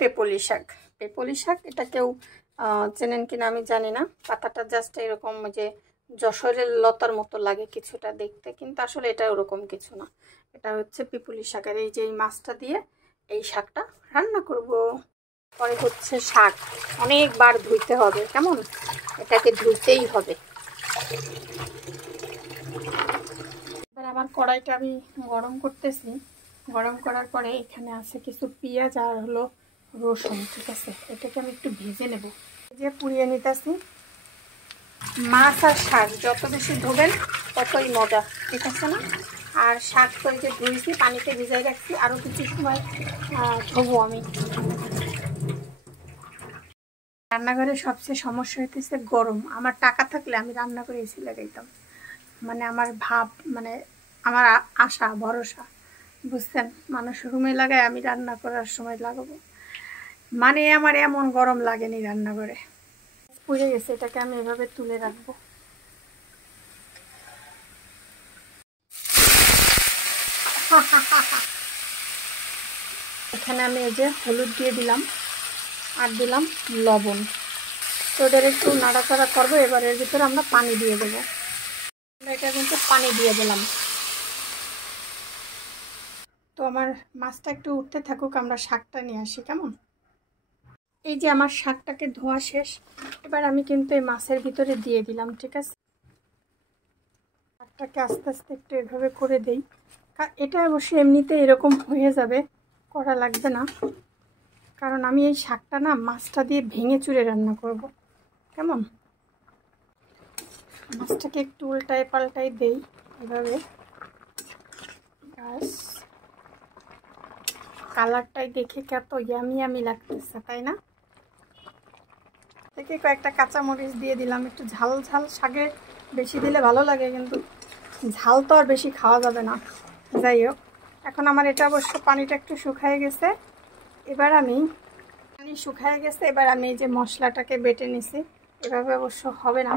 পেপলি শাক। পেপলি শাক এটা কেউ চেনেন কিনা আমি জানি না। পাতাটা জাস্ট এরকম যে যশোরের লতার মতো লাগে কিছুটা দেখতে, কিন্তু আসলে এটা ওরকম কিছু না। এটা হচ্ছে পিপুলি শাকের। এই যে এই মাছটা দিয়ে এই শাকটা রান্না করব। পরে হচ্ছে শাক অনেকবার ধুইতে হবে, কেমন, এটাকে ধুইতেই হবে। এবার আমার কড়াইটা আমি গরম করতেছি। গরম করার পরে এখানে আছে কিছু পেঁয়াজ আর হলো রসুন, ঠিক আছে, এটাকে আমি একটু ভেজে নেব। যে পুড়িয়ে নিতেছি। মাছ আর শাক যত বেশি ধোবেন ততই মজা, ঠিক আছে না? আর শাক তো যে ধুয়েছি পানিতে ভিজাই রাখছি, আরও কিছু সময় ধোবো আমি। রান্নাঘরে সবচেয়ে সমস্যা হইতেছে গরম। আমার টাকা থাকলে আমি রান্না করে এসি লাগাইতাম, মানে আমার ভাব, মানে আমার আশা ভরসা, বুঝছেন? মানুষ রুমে লাগায়, আমি রান্না করার সময় লাগাবো। মানে আমার এমন গরম লাগেনি রান্নাঘরে। পুড়ে গেছে, এটাকে আমি এভাবে তুলে রাখবো। এখানে আমি এই যে হলুদ দিয়ে দিলাম আর দিলাম লবণ। তো ওদের একটু নাড়াচাড়া করবো। এবার এর ভিতরে আমরা পানি দিয়ে দেবো। এটা কিন্তু পানি দিয়ে দিলাম। তো আমার মাছটা একটু উঠতে থাকুক, আমরা শাকটা নিয়ে আসি, কেমন? এই যে আমার শাকটাকে ধোয়া শেষ। এবার আমি কিন্তু এই মাছের ভিতরে দিয়ে দিলাম, ঠিক আছে? শাকটাকে আস্তে আস্তে একটু এভাবে করে দেই। এটা অবশ্যই এমনিতে এরকম হয়ে যাবে, করা লাগবে না, কারণ আমি এই শাকটা না মাছটা দিয়ে ভেঙে চুরে রান্না করব, কেমন? মাছটাকে একটু উল্টায় পাল্টাই দেই এভাবে। ব্যাস, কালারটাই দেখে কত ইয়ামি ইয়ামি লাগতেছে, তাই না? থেকে কয়েকটা কাঁচামরিচ দিয়ে দিলাম। একটু ঝাল ঝাল শাকে বেশি দিলে ভালো লাগে, কিন্তু ঝাল তো আর বেশি খাওয়া যাবে না। যাই হোক, এখন আমার এটা অবশ্য পানিটা একটু শুকায় গেছে। এবার আমি পানি শুকায় গেছে, এবার আমি এই যে মশলাটাকে বেটে নিছি। এভাবে অবশ্য হবে না,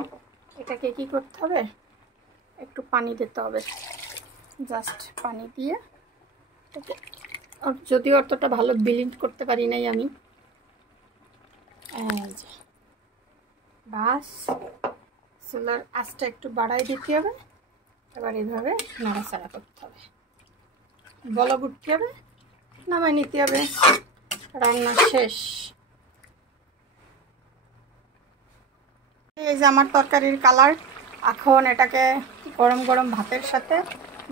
এটাকে কি করতে হবে, একটু পানি দিতে হবে। জাস্ট পানি দিয়ে এটাকে, যদিও অতটা ভালো ব্লেন্ড করতে পারি নাই আমি। বাস, চুলার আঁচটা একটু বাড়াই দিতে হবে। এবার এইভাবে নাড়াচাড়া করতে হবে, বলক উঠতে হবে, নামাই নিতে হবে, রান্না শেষ। এই যে আমার তরকারির কালার। এখন এটাকে গরম গরম ভাতের সাথে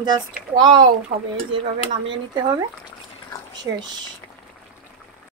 জাস্ট ওয়াও হবে, যেভাবে নামিয়ে নিতে হবে। শেষ।